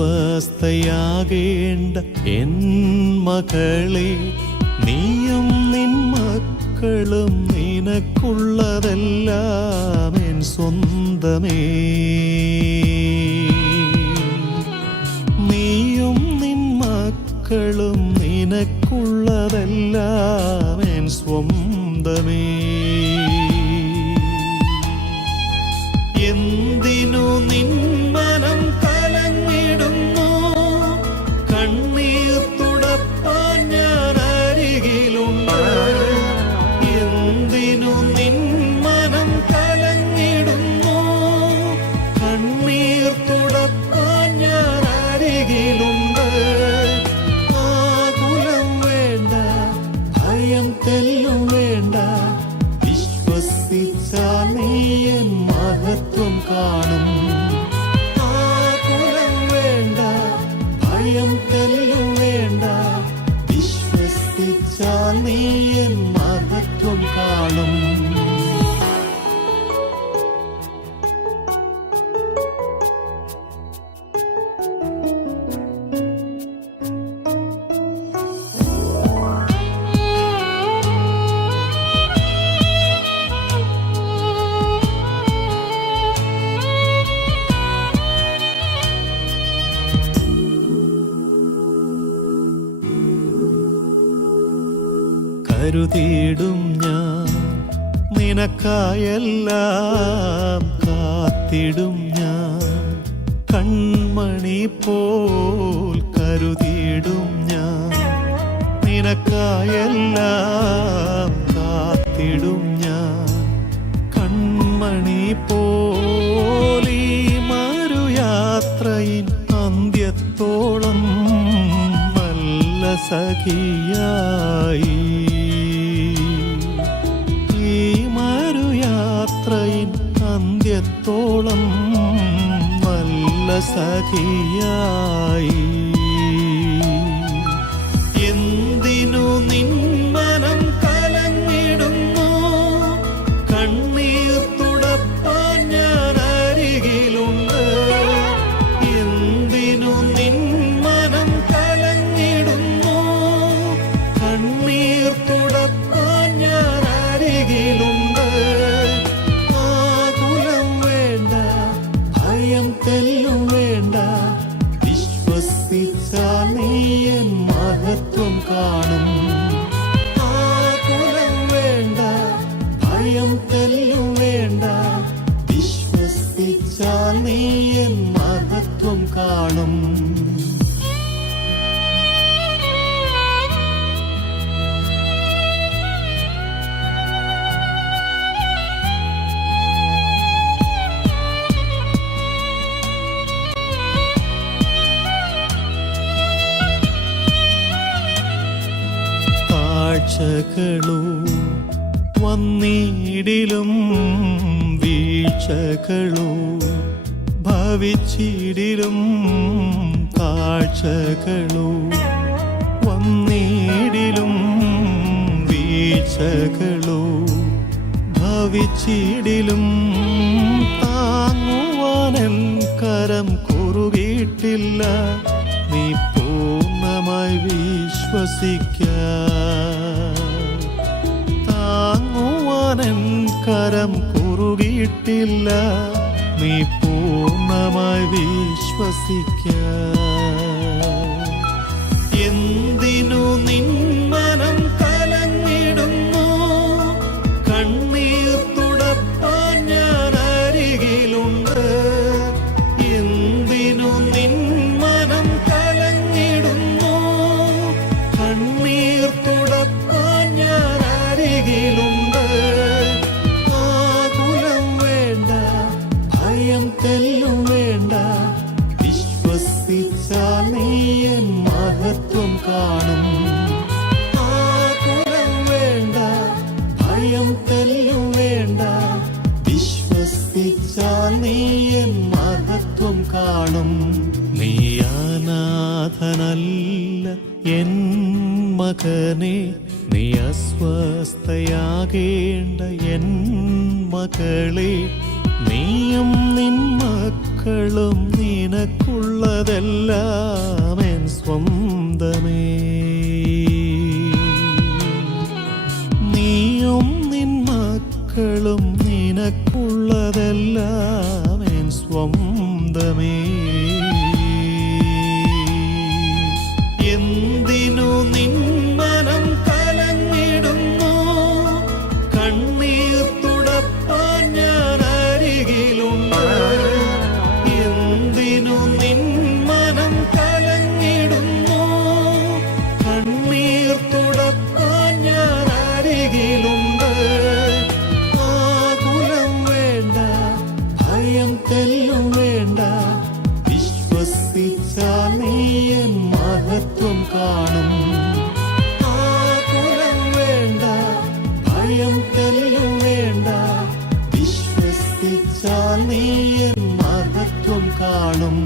അസ്വസ്ഥയാകേണ്ട N മകളെ, നീയും നിൻ മക്കളും നിനക്കുള്ളതെല്ലാം എൻ സ്വന്തമേ. നീയും നിൻ മക്കളും നിനക്കുള്ളതെല്ലാം എൻ സ്വന്തമേ. എന്തിനു നിൻ മനം കലങ്ങിടുന്നു? കണ്ണീർ തുടപ്പാൻ ഞാൻ അരികിലുണ്ട്. എന്തിനു നിൻ മനം കലങ്ങിടുന്നു? കണ്ണീർ തുടപ്പാൻ ഞാൻ അരികിലുണ്ട്. ആകുലം വേണ്ട, ഭയം തെല്ലും വേണ്ട, വിശ്വസിച്ചാൽ നീ എൻ മഹത്വം കാണും. ആകുലം വേണ്ട, ഭയം തെല്ലും വേണ്ട, വിശ്വസിച്ചാൽ നീ എൻ മഹത്വം കാണും. കരുതിയിടും ഞാൻ നിനക്കായെല്ലാം, കാത്തിടും ഞാൻ കൺമണി പോൽ. കരുതിയിടും ഞാൻ നിനക്കായെല്ലാം, കാത്തിടും ഞാൻ കൺമണി പോൽ. ഈ മരുയാത്രയിൻ അന്ത്യത്തോളം നല്ല സഖിയായി. അന്ത്യത്തോളം നല്ല സഖിയായി. എന്തിനു നിൻ മനം കലങ്ങിടുന്നു? കണ്ണീർ തുടപ്പാൻ ഞാൻ അരികിലുണ്ട്. എന്തിനു നിൻ മനം കലങ്ങിടുന്നു? കണ്ണീർ തുടപ്പാൻ ഞാൻ അരികിലുണ്ട്. തെല്ലും വേണ്ട, വിശ്വസിച്ചാൽ നീ എൻ മഹത്വം കാണും. ആകുലം വേണ്ട, ഭയം തെല്ലും വേണ്ട, വിശ്വസിച്ചാൽ നീ എൻ മഹത്വം കാണും. താഴ്ചകളോ വന്നിടിലും, വീഴ്ചകളോ ഭവിച്ചിടിലും, താഴ്ചകളോ വന്നിടിലും, വീഴ്ചകളോ ഭവിച്ചിടിലും, താങ്ങുവാനെൻ കരം കുറുകിയിട്ടില്ല. നീ പൂർണ്ണമായി വിശ്വസിക്ക. താങ്ങുവാനെൻ കരം കുറുകിയിട്ടില്ല. നീ പൂർണ്ണമായി വിശ്വസിക്ക. എന്തിനു നിൻ മനം കലങ്ങിടുന്നു? കണ്ണീർ തുടപ്പാൻ ഞാൻ അരികിലുണ്ട്. എന്തിനു നിൻ മനം കലങ്ങിടുന്നു? കണ്ണീർ തുടപ്പാൻ ഞാൻ അരികിലുണ്ട്. ആകുലം വേണ്ട, ഭയം തെല്ലും വേണ്ട, വിശ്വസിച്ചാൽ നീ എൻ മഹത്വം കാണും. ആകുലം വേണ്ട, ഭയം തെല്ലും വേണ്ട, വിശ്വസിച്ചാൽ നീ എൻ മഹത്വം കാണും. നീ അനാഥനല്ല എൻ മകനെ, നീ അസ്വസ്ഥയാകേണ്ട എൻ മകളെ, നീയും നിൻ മക്കളും മക്കളും നിനക്കുള്ളതെല്ലാം എൻ സ്വന്തമേ. നീയും നിൻ മക്കളും നിനക്കുള്ളതെല്ലാം എൻ സ്വന്തമേ. എന്തിനു നിൻ മനം കലങ്ങിടുന്നു? കണ്ണീർ തുടപ്പാൻ ഞാൻ അരികിലുണ്ട്. എന്തിനു നിൻ മനം കലങ്ങിടുന്നു? കണ്ണീർ തുടപ്പാൻ ഞാൻ അരികിലുണ്ട്. ആകുലം വേണ്ട, ഭയം തെല്ലും വേണ്ട, വിശ്വസിച്ചാൽ നീ എൻ മഹത്വം കാണും. ആകുലം വേണ്ട, ഭയം തെല്ലും വേണ്ട, വിശ്വസിച്ചാൽ നീ എൻ മഹത്വം കാണും.